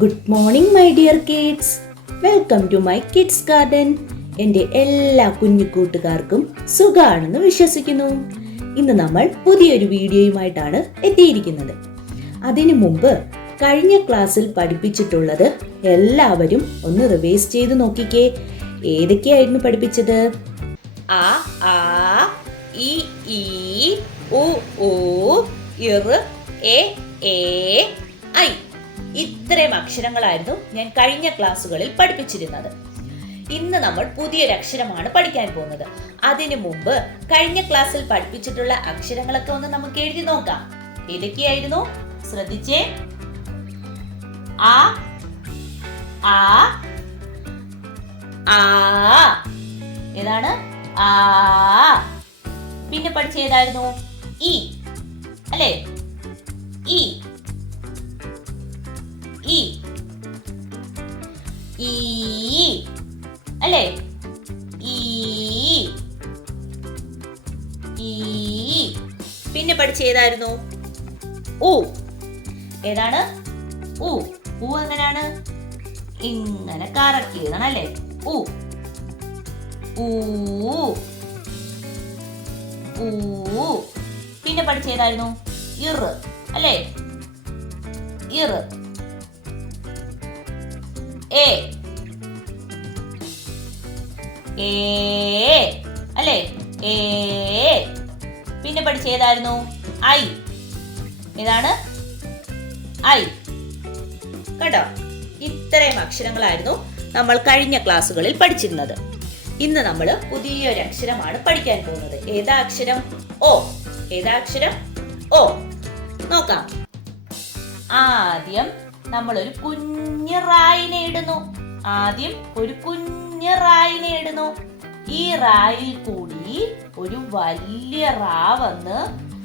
Good morning my dear kids. Welcome to my kids garden. എൻ്റെ എല്ലാ കുഞ്ഞു കൂട്ടുകാർക്കും സുഖാണെന്ന് വിശ്വസിക്കുന്നു. ഇന്ന് നമ്മൾ പുതിയൊരു വീഡിയോയുമായിട്ടാണ് എത്തിയിരിക്കുന്നത്. അതിനു മുമ്പ് കഴിഞ്ഞ ക്ലാസ്സിൽ പഠിപ്പിച്ചിട്ടുള്ളത് എല്ലാവരും ഒന്ന് റിവൈസ് ചെയ്ത് നോക്കിക്കേ. ഏതൊക്കെയായിരുന്നു പഠിപ്പിച്ചത്? ആ ആ ഇ ഈ ഉ ഊ ഇർ എ ഐ. ഇത്രയും അക്ഷരങ്ങളായിരുന്നു ഞാൻ കഴിഞ്ഞ ക്ലാസ്സുകളിൽ പഠിപ്പിച്ചിരുന്നത്. ഇന്ന് നമ്മൾ പുതിയൊരു അക്ഷരമാണ് പഠിക്കാൻ പോകുന്നത്. അതിനു മുമ്പ് കഴിഞ്ഞ ക്ലാസ്സിൽ പഠിപ്പിച്ചിട്ടുള്ള അക്ഷരങ്ങളൊക്കെ ഒന്ന് നമുക്ക് എഴുതി നോക്കാം. ഏതൊക്കെയായിരുന്നു? ശ്രദ്ധിച്ചേ. ആ ആ ആ ഏതാണ്? ആ. പിന്നെ പഠിച്ച ഏതായിരുന്നു? ഇ അല്ലേ? ഇ ഇ ഈ അല്ലേ? ഈ ഈ. പിന്നെ പഠിച്ച ഏതായിരുന്നു? ഉ. ഏതാണ്? ഉ. ഉ എങ്ങനെയാണ്? ഇങ്ങനെ കറക്കി എഴുതണം അല്ലേ? ഉ ഊ ഊ. പിന്നെ പഠിച്ച ഏതായിരുന്നു? ഇർ അല്ലേ? ഇർ. എ അല്ലേ? ഏ. പിന്നെ പഠിച്ച ഏതായിരുന്നു? ഐ. ഏതാണ്? ഐ. കേട്ടോ, ഇത്രയും അക്ഷരങ്ങളായിരുന്നു നമ്മൾ കഴിഞ്ഞ ക്ലാസ്സുകളിൽ പഠിച്ചിരുന്നത്. ഇന്ന് നമ്മൾ പുതിയൊരു അക്ഷരമാണ് പഠിക്കാൻ പോകുന്നത്. ഏതാ അക്ഷരം? ഓ. ഏതാ അക്ഷരം? ഓ. നോക്കാം. ആദ്യം നമ്മൾ ഒരു കുഞ്ഞ് റായിനെ ഇടുന്നു. ആദ്യം ഒരു കുഞ്ഞ് റായിനെ ഇടുന്നു. ഈ റായിൽ കൂടി ഒരു വലിയ റാ വന്ന്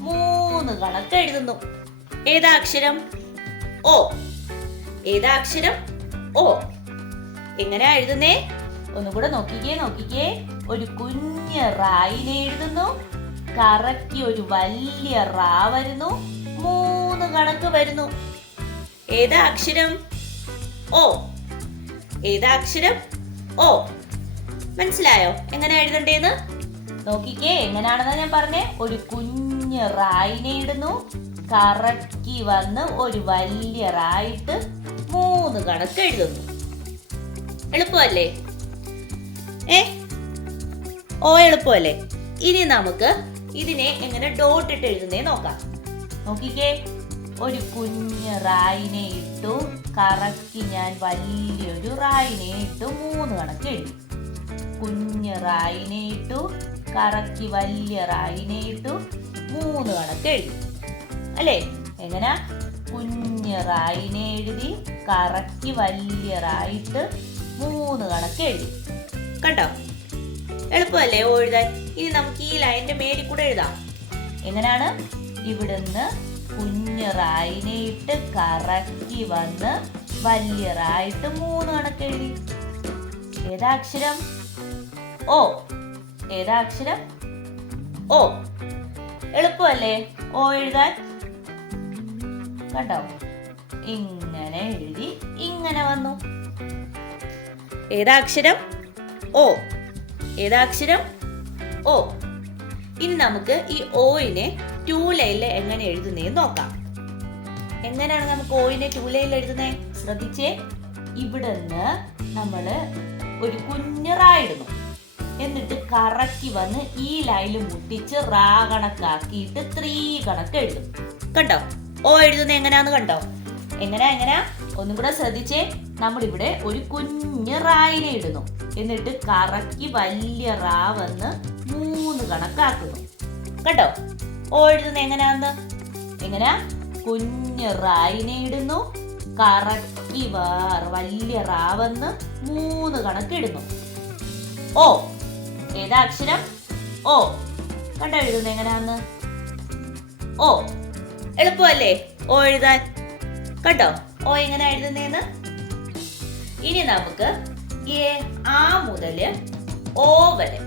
3 കണക്ക് എഴുതുന്നു. ഏതാ അക്ഷരം? ഓ. ഏതാ അക്ഷരം? ഓ. എങ്ങനെയാ എഴുതുന്നേ? ഒന്നുകൂടെ നോക്കിക്കേ. ഒരു കുഞ്ഞ് റായിനെ എഴുതുന്നു. കറക്കി ഒരു വലിയ റാ വരുന്നു. 3 കണക്ക് വരുന്നു. ഏതാ അക്ഷരം? ഓ. ഏതാ അക്ഷരം? ഓ. മനസ്സിലായോ എങ്ങനെ എഴുതണ്ടേന്ന്? നോക്കിക്കേ, എങ്ങനെയാണെന്ന് ഞാൻ പറഞ്ഞേ. ഒരു കുഞ്ഞ് റായിനെ ഇടുന്നു. കറക്കി വന്ന് ഒരു വലിയ റായിട്ട് 3 കണക്ക് എഴുതുന്നു. എളുപ്പമല്ലേ? ഓ എളുപ്പമല്ലേ? ഇനി നമുക്ക് ഇതിനെ എങ്ങനെ ഡോട്ട് ഇട്ട് എഴുതുന്നേ നോക്കാം. നോക്കിക്കേ, ഒരു കുഞ്ഞ് റായിനെ ഇട്ടു. കറക്കി ഞാൻ വലിയൊരു റായിനെ ഇട്ടു. 3 കണക്ക് എഴുതി. കുഞ്ഞ് റായിനെ ഇട്ടു. കറക്കി വലിയ റായിനെ ഇട്ടു. 3 കണക്ക് എഴുതി അല്ലേ? എങ്ങനെ? കുഞ്ഞ് റായിനെ എഴുതി. കറക്കി വലിയ റായിട്ട് 3 കണക്ക് എഴുതി. കണ്ടോ? എളുപ്പമല്ലേ ഓ എഴുതാൻ? ഇനി നമുക്ക് ഈ ലൈനിന്റെ മേലിൽ കൂടെ എഴുതാം. എങ്ങനെയാണ്? ഇവിടുന്ന് കുഞ്ഞ് റായിനെ ഇട്ട് കറക്കി വന്ന് വലിയ റായിട്ട് 3 കണക്ക് എഴുതി. ഏതാ അക്ഷരം? ഓ. ഏതാ അക്ഷരം? ഓ. എളുപ്പമല്ലേ ഓ എഴുതാൻ? കണ്ടോ? ഇങ്ങനെ എഴുതി ഇങ്ങനെ വന്നു. ഏതാ അക്ഷരം? ഓ. ഏതാ അക്ഷരം? ഓ. ഇനി നമുക്ക് ഈ ഓയിനെ 2 ലൈനിൽ എങ്ങനെ എഴുതുന്നേ നോക്കാം. എങ്ങനെയാണ് നമുക്ക് ഓയിനെ 2 ലൈനിൽ എഴുതുന്നേ? ശ്രദ്ധിച്ചേ. ഇവിടുന്ന് നമ്മള് ഒരു കുഞ്ഞ് റാ ഇടുന്നു. എന്നിട്ട് കറക്കി വന്ന് ഈ ലൈനിൽ മുട്ടിച്ച് റാ കണക്കാക്കിയിട്ട് 3 കണക്ക് എഴുതും. കണ്ടോ? ഓ എഴുതുന്ന എങ്ങനെയാന്ന് കണ്ടോ? എങ്ങനെയാ? ഒന്നും കൂടെ ശ്രദ്ധിച്ചേ. നമ്മളിവിടെ ഒരു കുഞ്ഞ് റായിനെ ഇടുന്നു. എന്നിട്ട് കറക്കി വലിയ റാ വന്ന് 3 കണക്കാക്കുന്നു. കണ്ടോ? ഓ എഴുതുന്ന എങ്ങനെയാന്ന്? എങ്ങനെയാ? കുഞ്ഞ് റായിനെ ഇടുന്നു. കറക്കി വലിയ റാ വന്ന് 3 കണക്ക് ഇടുന്നു. ഓ. ഏതാ അക്ഷരം? ഓ. കണ്ടോ എഴുതുന്ന എങ്ങനെയാന്ന്? ഓ. എളുപ്പമല്ലേ ഓ എഴുതാൻ? കണ്ടോ ഓ എങ്ങനെ എഴുതുന്നേന്ന്? ഇനി നമുക്ക് ആ മുതല് ഓ വരെ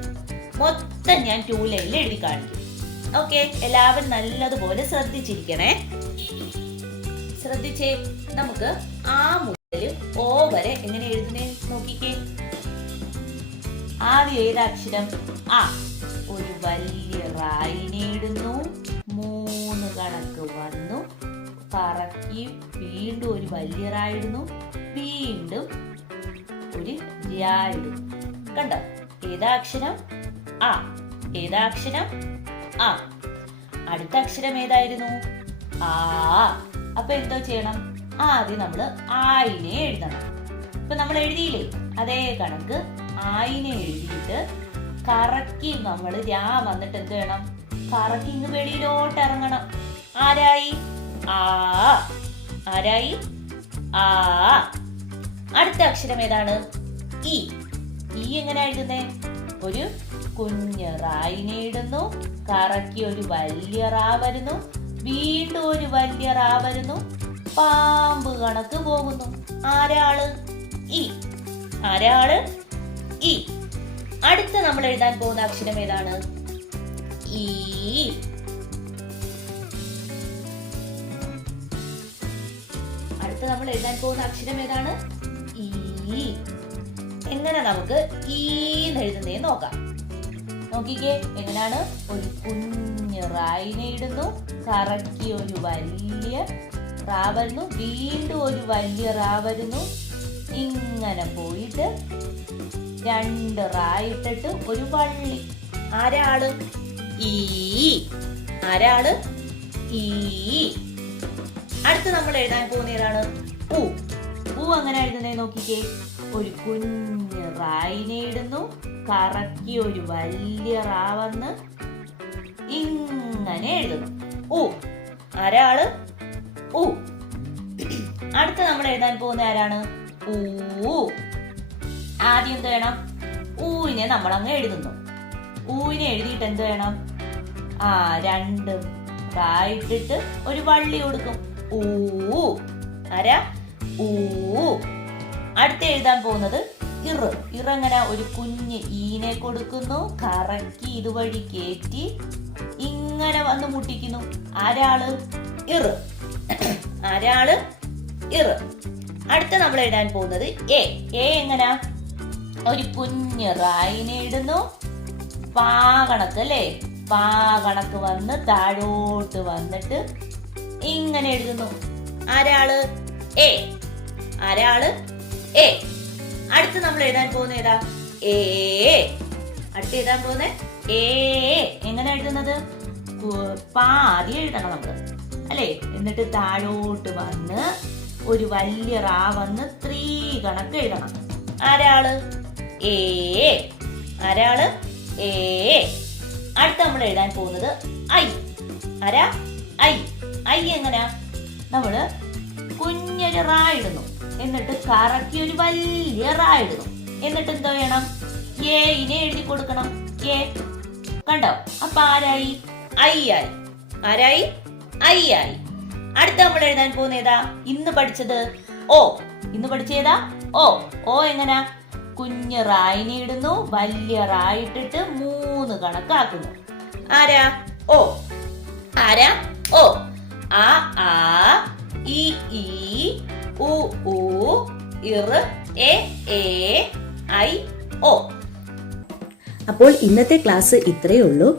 മൊത്തം ഞാൻ 2 ലൈനിൽ എഴുതി കാണിക്കും. ഓക്കെ, എല്ലാവരും നല്ലതുപോലെ ശ്രദ്ധിച്ചിരിക്കണേ. ശ്രദ്ധിച്ചേ. നമുക്ക് ആ ഓ വരെ എങ്ങനെ എഴുതുന്നേ നോക്കിക്കേ. ആദ്യം ഏതാക്ഷരം? ആ. ഒരു വലിയ റായിനെ ഇടുന്നു, 3 കണക്ക് വന്നു, കറക്കി വീണ്ടും ഒരു വലിയ റായി ഇടുന്നു, വീണ്ടും ഒരു രാ ഇടുന്നു. കണ്ടോ? ഏതാക്ഷരം? ആ. ഏതാക്ഷരം? ആ. അടുത്ത അക്ഷരം ഏതായിരുന്നു? ആ. അപ്പൊ എന്തോ ചെയ്യണം? ആദ്യം നമ്മൾ ആയിനെ എഴുതണം. ഇപ്പൊ നമ്മൾ എഴുതിയില്ലേ, അതേ കണക്ക് ആയിനെ എഴുതിയിട്ട് കറക്കി നമ്മൾ രാ വന്നിട്ട് എന്ത് വേണം? കറക്കി ഇങ്ങ് വെളിയിലോട്ട് ഇറങ്ങണം. ആരായി? ആ. ആരായി? ആ. അടുത്ത അക്ഷരം ഏതാണ്? ഈ. ഈ എങ്ങനെ എഴുതുന്നേ? ഒരു കുഞ്ഞ് റായിനെ ഇടുന്നു, കറക്കി ഒരു വലിയ റാ വരുന്നു, വീണ്ടും ഒരു വലിയ റാ വരുന്നു, പാമ്പ് കണക്ക് പോകുന്നു. ആരാള്? ഈ. ആരാള്? ഈ. അടുത്ത നമ്മൾ എഴുതാൻ പോകുന്ന അക്ഷരം ഏതാണ്? ഈ. അടുത്ത നമ്മൾ എഴുതാൻ പോകുന്ന അക്ഷരം ഏതാണ്? ഈ. എങ്ങനെ നമുക്ക് ഈന്ന് എഴുതുന്നേ നോക്കാം. നോക്കിക്കേ, എങ്ങനെയാണ്? ഒരു കുഞ്ഞ് റായിനെ ഇടുന്നു, കറക്കി ഒരു വലിയ റാ വരുന്നു, വീണ്ടും ഒരു വലിയ റാ വരുന്നു, ഇങ്ങനെ പോയിട്ട് 2 റാ ഇട്ടിട്ട് ഒരു വള്ളി. ആരാള്? ഈ. ആരാള്? ഈ. അടുത്ത് നമ്മൾ എഴുതാൻ പോകുന്ന ഏതാണ്? ഊ. ഊ അങ്ങനെ എഴുതുന്നേ നോക്കിക്കേ. ഒരു കുഞ്ഞ് റായിനെ ഇടുന്നു, കറക്കി ഒരു വലിയ റാ വന്ന് ഇങ്ങനെ എഴുതുന്നു. ഊ. ആരാള്? ഊ. അടുത്ത നമ്മൾ എഴുതാൻ പോകുന്ന ആരാണ്? ഊ. ആദ്യം എന്ത് വേണം? ഊവിനെ നമ്മൾ അങ്ങ് എഴുതുന്നു. ഊവിനെ എഴുതിയിട്ട് എന്ത് വേണം? 2 റാ ഇട്ടിട്ട് ഒരു വള്ളി കൊടുക്കും. ഊ. ആരാ? ഊ. അടുത്ത എഴുതാൻ പോകുന്നത് ഇറ്. ഇറങ്ങനെ ഒരു കുഞ്ഞ് ഈനെ കൊടുക്കുന്നു, കറക്കി ഇതുവഴി കയറ്റി ഇങ്ങനെ വന്ന് മുട്ടിക്കുന്നു. ആരാള്? ഇറ്. ആരാള്? ഇറ്. അടുത്ത നമ്മൾ എഴുതാൻ പോകുന്നത് എ. എ എങ്ങനാ? ഒരു കുഞ്ഞ് റായിനെ ഇടുന്നു, പാ കണക്ക് അല്ലേ, പാ കണക്ക് വന്ന് താഴോട്ട് വന്നിട്ട് ഇങ്ങനെ എഴുതുന്നു. ആരാള്? എ. ആരാള്? എ. അടുത്ത് നമ്മൾ എഴുതാൻ പോകുന്ന ഏതാ? ഏ. അടുത്ത് എഴുതാൻ പോകുന്ന ഏ. എങ്ങനെ എഴുതുന്നത്? പാതി എഴുതണം നമ്മള് അല്ലേ, എന്നിട്ട് താഴോട്ട് വന്ന് ഒരു വലിയ റാ വന്ന് 3 കണക്ക് എഴുതണം. ആരാള്? ഏ. ആരാള്? ഏ. അടുത്ത് നമ്മൾ എഴുതാൻ പോകുന്നത് ഐ. ആരാ? ഐ. ഐ എങ്ങനാ? നമ്മള് കുഞ്ഞൊരു റാ ഇടുന്നു, എന്നിട്ട് കറക്കി ഒരു വലിയ റാ ഇടുന്നു, എന്നിട്ട് എന്തോ വേണം? ഏനെ എഴുതി കൊടുക്കണം. ഏ. കണ്ടോ? അപ്പൊ ആരായി? ഐ ആയി. ആരായി? ഐ ആയി. അടുത്ത നമ്മൾ എഴുതാൻ പോകുന്ന ഏതാ? ഇന്ന് പഠിച്ചത് ഓ. ഇന്ന് പഠിച്ചേതാ? ഓ. ഓ എങ്ങനാ? കുഞ്ഞ് റായിനെ ഇടുന്നു, വലിയ റാ ഇട്ടിട്ട് 3 കണക്കാക്കുന്നു. ആരാ? ഓ. ആരാ? ഓ. ആ. ആ. ഈ. ഈ. ഉ. ഊ. ഇർ. എ. ഏ. ഐ. ഓ. അപ്പോൾ ഇന്നത്തെ ക്ലാസ് ഇത്രയേ ഉള്ളൂ.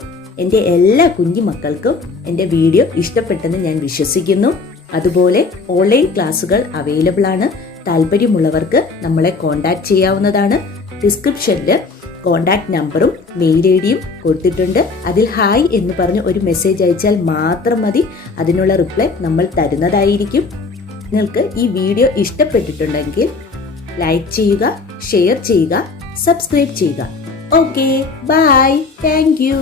എൻ്റെ എല്ലാ കുഞ്ഞു മക്കൾക്കും എൻ്റെ വീഡിയോ ഇഷ്ടപ്പെട്ടെന്ന് ഞാൻ വിശ്വസിക്കുന്നു. അതുപോലെ ഓൺലൈൻ ക്ലാസ്സുകൾ അവൈലബിൾ ആണ്. താല്പര്യമുള്ളവർക്ക് നമ്മളെ കോൺടാക്ട് ചെയ്യാവുന്നതാണ്. ഡിസ്ക്രിപ്ഷനിൽ കോൺടാക്ട് നമ്പറും മെയിൽ ഐ ഡിയും കൊടുത്തിട്ടുണ്ട്. അതിൽ ഹായ് എന്ന് പറഞ്ഞ് ഒരു മെസ്സേജ് അയച്ചാൽ മാത്രം മതി. അതിനുള്ള റിപ്ലൈ നമ്മൾ തരുന്നതായിരിക്കും. നിങ്ങൾക്ക് ഈ വീഡിയോ ഇഷ്ടപ്പെട്ടിട്ടുണ്ടെങ്കിൽ ലൈക്ക് ചെയ്യുക, ഷെയർ ചെയ്യുക, സബ്സ്ക്രൈബ് ചെയ്യുക. Okay, bye, thank U.